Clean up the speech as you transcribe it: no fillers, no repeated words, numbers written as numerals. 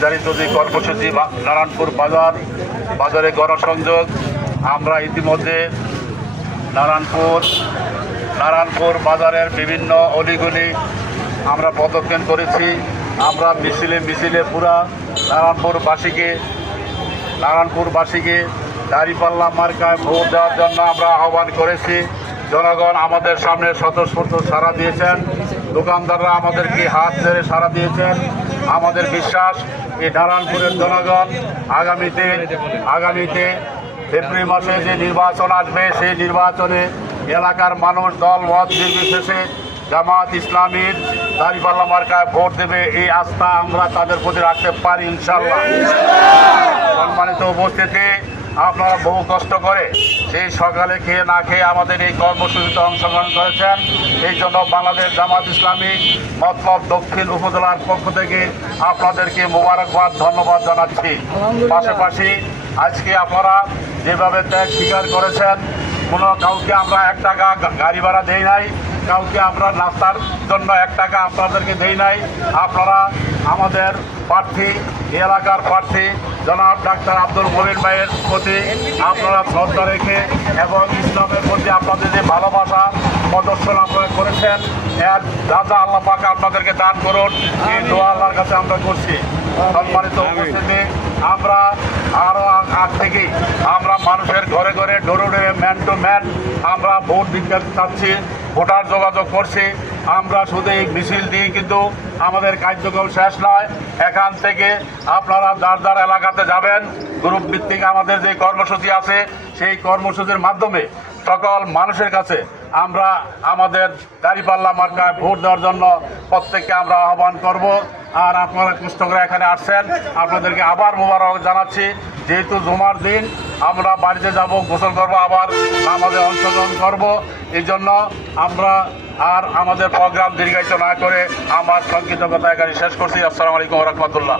নির্ধারিত যে কর্মসূচি নারায়ণপুর বাজারে গণসংযোগ, আমরা ইতিমধ্যে নারায়ণপুর বাজারের বিভিন্ন অলিগলি আমরা পদক্ষেপ করেছি। আমরা মিছিলে পুরা নারায়ণপুরবাসীকে দাঁড়িপাল্লা মার্কায় ভোট দেওয়ার জন্য আমরা আহ্বান করেছি। জনগণ আমাদের সামনে স্বতঃস্ফূর্ত সাড়া দিয়েছেন, দোকানদাররা আমাদেরকে হাত ধরে সাড়া দিয়েছেন। আমাদের বিশ্বাস এই নারায়ণপুরের জনগণ আগামীতে ফেব্রুয়ারি মাসে যে নির্বাচন আসবে, সেই নির্বাচনে এলাকার মানুষ দল মত নির্বিশেষে জামাত ইসলামীর দাঁড়িপাল্লা মার্কায় ভোট দেবে, এই আস্থা আমরা তাদের প্রতি রাখতে পারি ইনশাআল্লাহ। সম্মানিত উপস্থিতি, আপনারা বহু কষ্ট করে সেই সকালে খেয়ে না খেয়ে আমাদের এই কর্মসূচিতে অংশগ্রহণ করেছেন। এই জন্য বাংলাদেশ জামাত ইসলামী মতলব দক্ষিণ উপজেলার পক্ষ থেকে আপনাদেরকে মোবারকবাদ, ধন্যবাদ জানাচ্ছি। পাশাপাশি আজকে আপনারা যেভাবে ত্যাগ স্বীকার করেছেন, কাউকে আমরা 1 টাকা গাড়ি ভাড়া দেই নাই, কাউকে আমরা নাস্তার জন্য 1 টাকা আপনাদেরকে দেই নাই। আপনারা আমাদের প্রার্থী, এলাকার প্রার্থী জনাব ডাক্তার আব্দুল মমিন ভাইয়ের প্রতি আপনারা শ্রদ্ধা রেখে এবং ইসলামের প্রতি আপনাদের যে ভালোবাসা প্রদর্শন আপনারা করেছেন, এর রাজা আল্লাহ পাক আপনাদেরকে দান করুন, এই দোয়া আল্লাহর কাছে আমরা করছি। সম্মানিত উপস্থিতি, আমরা আরও আগ থেকেই আমরা মানুষের ঘরে ঘরে ডোরে ম্যান টু ম্যান আমরা ভোট দিতে চাচ্ছি, ভোটার যোগাযোগ করছি। আমরা শুধু এই মিছিল দিয়ে কিন্তু আমাদের কার্যক্রম শেষ নয়। এখান থেকে আপনারা যার এলাকাতে যাবেন, গ্রুপ ভিত্তিক আমাদের যে কর্মসূচি আছে, সেই কর্মসূচির মাধ্যমে সকল মানুষের কাছে আমরা আমাদের দাঁড়িপাল্লা মার্কায় ভোট দেওয়ার জন্য প্রত্যেককে আমরা আহ্বান করব। আর আপনারা কষ্ট করে এখানে আসছেন, আপনাদেরকে আবার মোবারক জানাচ্ছি। যেহেতু জুমার দিন, আমরা বাড়িতে যাব, গোসল করব, আবার নামাজে অংশগ্রহণ করব। এই জন্য আমরা আর আমাদের প্রোগ্রাম দীর্ঘায়িত না করে আমার সংক্ষিপ্ত কথা এখানে শেষ করছি। আসসালামু আলাইকুম ওয়া রাহমাতুল্লাহ।